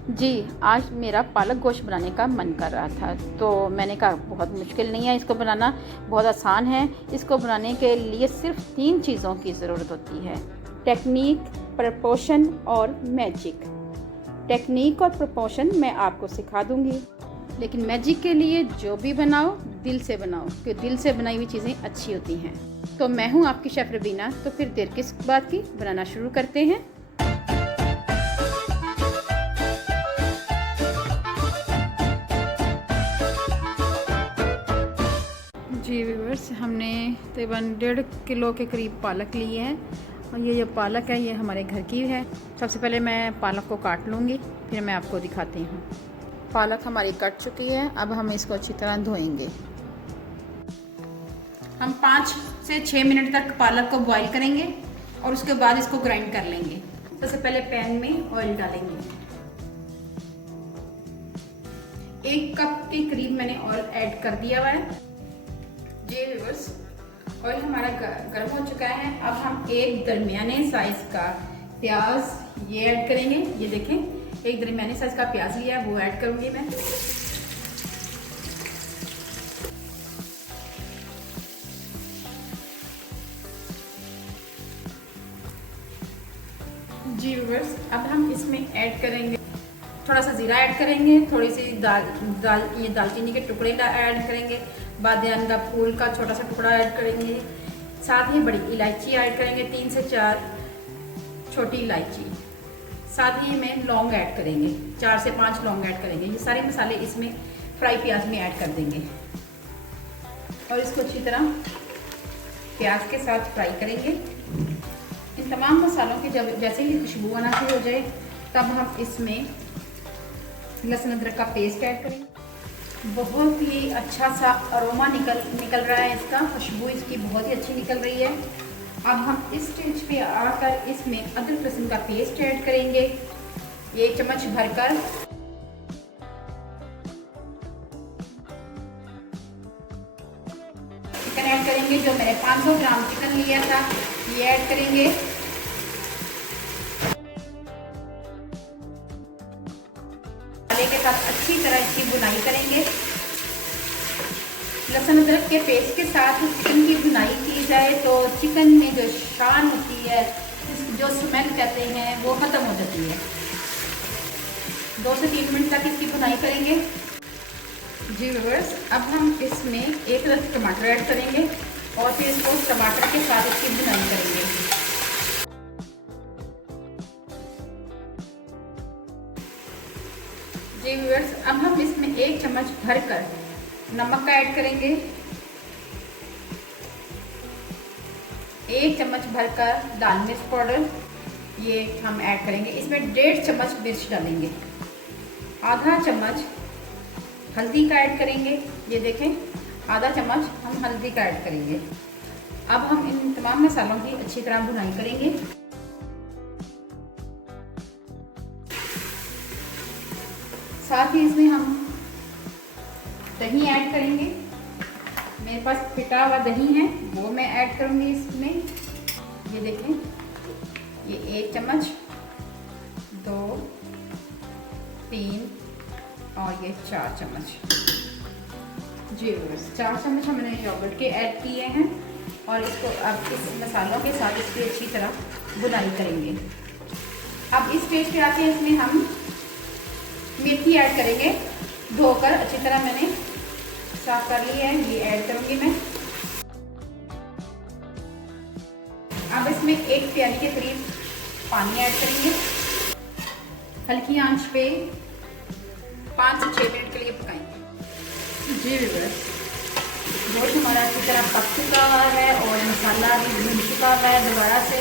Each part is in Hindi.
जी, आज मेरा पालक गोश्त बनाने का मन कर रहा था, तो मैंने कहा बहुत मुश्किल नहीं है इसको बनाना, बहुत आसान है। इसको बनाने के लिए सिर्फ़ 3 चीज़ों की ज़रूरत होती है, टेक्निक, प्रपोर्शन और मैजिक। टेक्निक और प्रपोर्शन मैं आपको सिखा दूँगी, लेकिन मैजिक के लिए जो भी बनाओ, दिल से बनाओ, क्योंकि दिल से बनाई हुई चीज़ें अच्छी होती हैं। तो मैं हूँ आपकी शेफ़ रबीना, तो फिर देर किस बात की, बनाना शुरू करते हैं। जी व्यूअर्स, हमने तकरीबन 1.5 किलो के करीब पालक ली है और ये जो पालक है ये हमारे घर की है। सबसे पहले मैं पालक को काट लूँगी, फिर मैं आपको दिखाती हूँ। पालक हमारी कट चुकी है, अब हम इसको अच्छी तरह धोएंगे। हम 5 से 6 मिनट तक पालक को बॉईल करेंगे और उसके बाद इसको ग्राइंड कर लेंगे। सबसे पहले पैन में ऑयल डालेंगे। 1 कप के करीब मैंने ऑयल ऐड कर दिया हुआ है। जी व्यूअर्स, ऑयल हमारा गर्म हो चुका है। अब हम एक दरमियाने साइज का प्याज ये ऐड करेंगे। ये देखें, एक दरमियाने साइज का प्याज लिया है, वो ऐड करूंगी मैं। जी व्यूअर्स, अब हम इसमें ऐड करेंगे थोड़ा सा जीरा ऐड करेंगे, थोड़ी सी ये दालचीनी के टुकड़े ऐड करेंगे, बादियान का फूल का छोटा सा टुकड़ा ऐड करेंगे, साथ ही बड़ी इलायची ऐड करेंगे, 3 से 4 छोटी इलायची, साथ ही में लौंग ऐड करेंगे, 4 से 5 लौंग ऐड करेंगे। ये सारे मसाले इसमें फ्राई प्याज में ऐड कर देंगे और इसको अच्छी तरह प्याज के साथ फ्राई करेंगे। इन तमाम मसालों की जब जैसे ही खुशबू आना शुरू हो जाए, तब हम इसमें लहसुन अदरक का पेस्ट ऐड करेंगे। बहुत ही अच्छा सा अरोमा निकल रहा है, इसका खुशबू इसकी बहुत ही अच्छी निकल रही है। अब हम इस स्टेज पे आकर इसमें अदरक लहसुन का पेस्ट ऐड करेंगे, 1 चम्मच भरकर। चिकन ऐड करेंगे, जो मैंने 500 ग्राम चिकन लिया था, ये ऐड करेंगे। के साथ अच्छी तरह इसकी बुनाई करेंगे। लहसुन अदरक के पेस्ट के साथ चिकन की बुनाई की जाए तो चिकन में जो शान होती है, जो स्मेल कहते हैं, वो ख़त्म हो जाती है। 2 से 3 मिनट तक इसकी बुनाई करेंगे। जी व्यूअर्स, अब हम इसमें 1 अदद टमाटर ऐड करेंगे और फिर इसको टमाटर के साथ इसकी बुनाई करेंगे। जी व्यूअर्स, अब हम इसमें 1 चम्मच भरकर नमक का ऐड करेंगे, 1 चम्मच भरकर लाल मिर्च पाउडर ये हम ऐड करेंगे। इसमें 1.5 चम्मच मिर्च डालेंगे, आधा चम्मच हल्दी का ऐड करेंगे। ये देखें, आधा चम्मच हम हल्दी का ऐड करेंगे। अब हम इन तमाम मसालों की अच्छी तरह भुनाई करेंगे। साथ ही इसमें हम दही ऐड करेंगे। मेरे पास फिटा हुआ दही है, वो मैं ऐड करूँगी इसमें। ये देखें, ये 1 चम्मच, 2, 3 और ये 4 चम्मच। जी बस 4 चम्मच हमने योगर्ट के ऐड किए हैं और इसको अब इस मसालों के साथ इसकी अच्छी तरह बुनाई करेंगे। अब इस स्टेज पे आके इसमें हम मेथी ऐड करेंगे, धोकर अच्छी तरह मैंने साफ कर ली है, ये ऐड करूंगी मैं। अब इसमें 1 प्याली के करीब पानी ऐड करेंगे। हल्की आंच पे 5 से 6 मिनट के लिए पकाएंगे। जी व्यूअर्स, गोश्त हमारा अच्छी तरह पक चुका हुआ है और मसाला भी भून चुका हुआ है दोबारा से।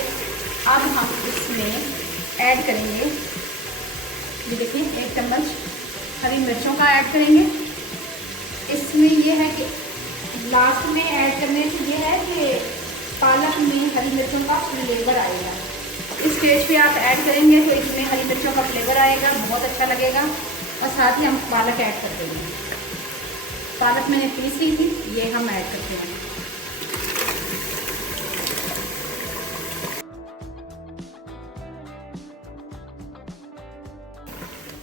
अब हम इसमें ऐड करेंगे, ये देखिए, 1 चम्मच हरी मिर्चों का ऐड करेंगे। इसमें ये है कि लास्ट में ऐड करने से ये है कि पालक में हरी मिर्चों का फ्लेवर आएगा। इस स्टेज पे आप ऐड करेंगे तो इसमें हरी मिर्चों का फ्लेवर आएगा, बहुत अच्छा लगेगा। और साथ ही हम पालक ऐड कर देंगे। पालक मैंने पीस ली थी, ये हम ऐड करते हैं।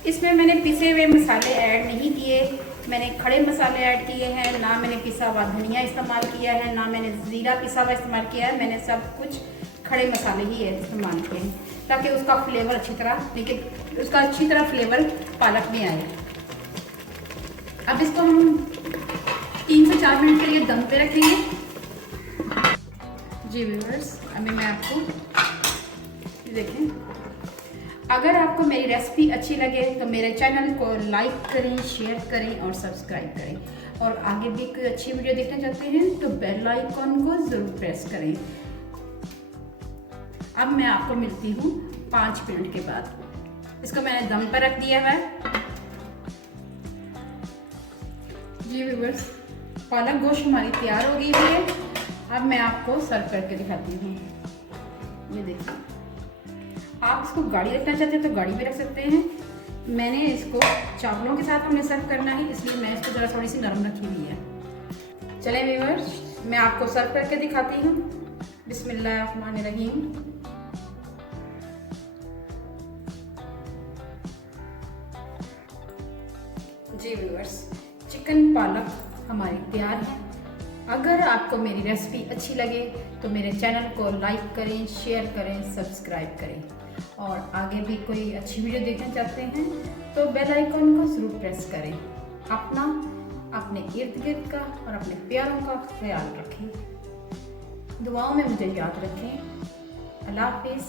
इसमें मैंने पिसे हुए मसाले ऐड नहीं किए, मैंने खड़े मसाले ऐड किए हैं, ना मैंने पिसा हुआ धनिया इस्तेमाल किया है, ना मैंने ज़ीरा पिसा हुआ इस्तेमाल किया है। मैंने सब कुछ खड़े मसाले ही इस्तेमाल किए हैं ताकि उसका फ्लेवर अच्छी तरह फ्लेवर पालक में आए। अब इसको हम 3 से 4 मिनट के लिए दम पे रखेंगे। जी व्यूअर्स, अभी मैं आपको देखें, अगर आपको मेरी रेसिपी अच्छी लगे तो मेरे चैनल को लाइक करें, शेयर करें और सब्सक्राइब करें। और आगे भी कोई अच्छी वीडियो देखना चाहते हैं तो बेल आइकॉन को ज़रूर प्रेस करें। अब मैं आपको मिलती हूँ 5 मिनट के बाद। इसको मैंने दम पर रख दिया है। जी व्यूअर्स, पालक गोश्त हमारी तैयार हो गई है। अब मैं आपको सर्व करके दिखाती हूँ। ये देखिए, आप इसको गाढ़ी रखना चाहते हैं तो गाढ़ी भी रख सकते हैं। मैंने इसको चावलों के साथ हमें सर्व करना है, इसलिए मैं इसको ज़रा थोड़ी सी नरम रखी हुई है। चलें व्यूअर्स, मैं आपको सर्व करके दिखाती हूँ। बिस्मिल्लाहिर्रहमानिर्रहीम। जी व्यूअर्स, चिकन पालक हमारी तैयार है। अगर आपको मेरी रेसिपी अच्छी लगे तो मेरे चैनल को लाइक करें, शेयर करें, सब्सक्राइब करें। और आगे भी कोई अच्छी वीडियो देखना चाहते हैं तो बेल आइकॉन को ज़रूर प्रेस करें। अपना, अपने इर्द गिर्द का और अपने प्यारों का ख्याल रखें। दुआओं में मुझे याद रखें। अल्लाह हाफिज़।